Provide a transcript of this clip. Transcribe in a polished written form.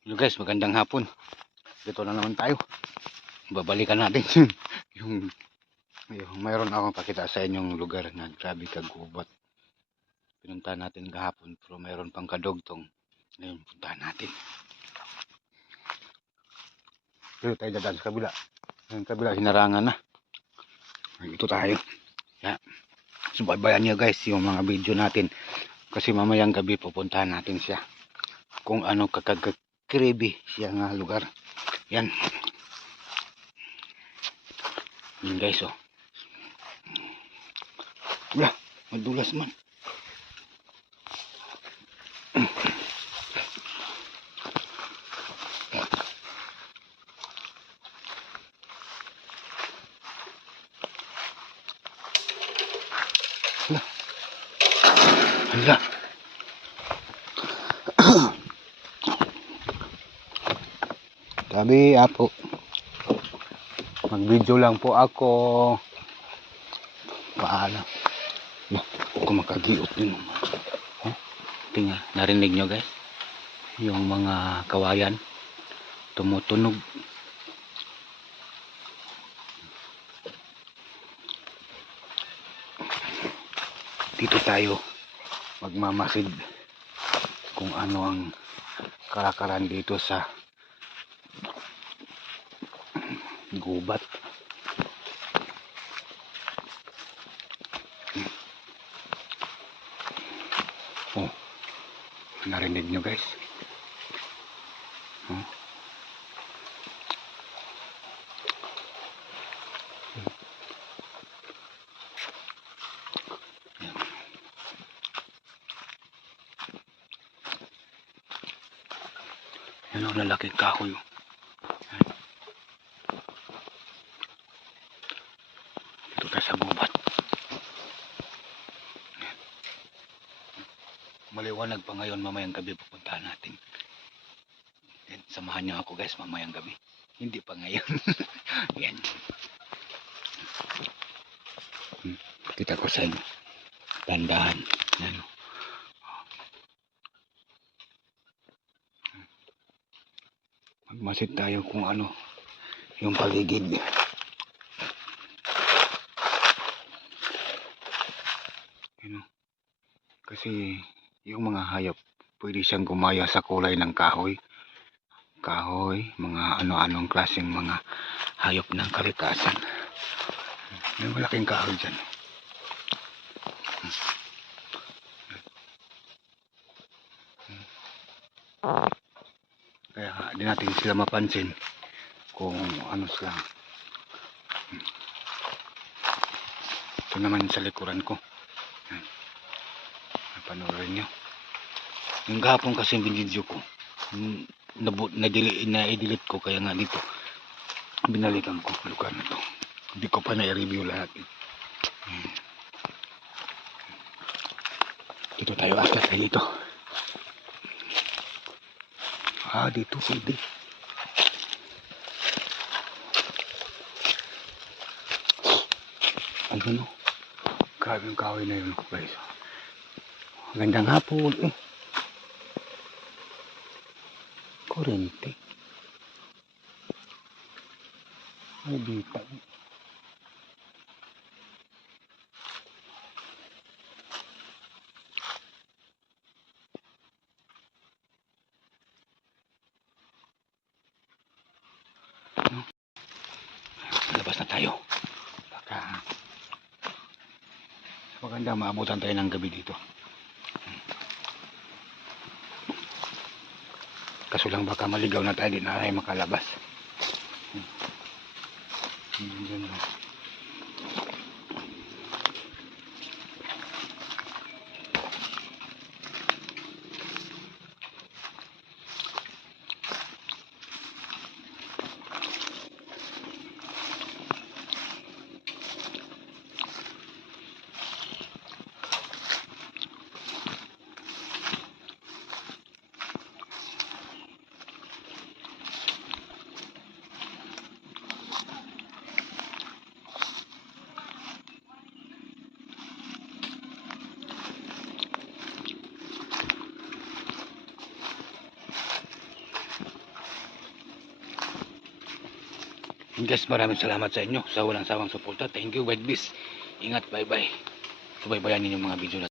Hello guys, magandang hapon. Dito na naman tayo. Babalikan natin yung, mayroon akong pakita sa inyong lugar na grabe kagubat. Pinunta natin kahapon pero mayroon pang kadugtong. Ngayon puntahan natin. Dito tayo dadaan sa kabila. Yung kabila hinarangan na. Ito tayo. Yeah. Subaybayan nyo guys yung mga video natin. Kasi mamayang gabi pupuntahan natin siya. Kung ano kakagkribi siya nga lugar. Yan. Yan guys oh. Wala, madulas man. Hala. Gabi apo. Mag-video lang po ako. Paano? Kung makagiot din. Tingnan, narinig nyo guys? Yung mga kawayan tumutunog. Dito tayo magmamasid kung ano ang kalakaran dito sa gubat. Oh, narinig nyo guys? Yan ang lalaking kahoy. Dito tayo sa gubat. Maliwanag pa ngayon, mamayang gabi pupuntahan natin. Yan, samahan nyo ako guys mamayang gabi. Hindi pa ngayon. Yan. Kita ko sa inyo. Tandaan. Yan. Magmasid tayo kung ano yung paligid. Ano? Kasi yung mga hayop pwede siyang gumaya sa kulay ng kahoy. Kahoy, mga ano-anong klaseng mga hayop ng kalikasan. May malaking kahoy dyan. Kaya di natin sila mapansin kung ano sila. Ito naman sa likuran ko. Panoorin nyo. Yung gahapon kasi yung video ko na-delete ko, kaya nga dito binalikan ko lugar na to. Hindi ko pa na-review lahat. Dito tayo, akyat tayo dito. Dito pwede. Ayun o. Grabe yung kahoy na yun guys. Magandang hapon eh. Kurente. Ay dito. Labas na tayo. Baka maganda maabutan tayo ng gabi dito. Kaso lang baka maligaw na tayo, di na tayo makalabas. Guys, maraming salamat sa inyo sa walang sawang suporta. Thank you, God bless. Ingat, bye bye. Subaybayan ninyo mga video na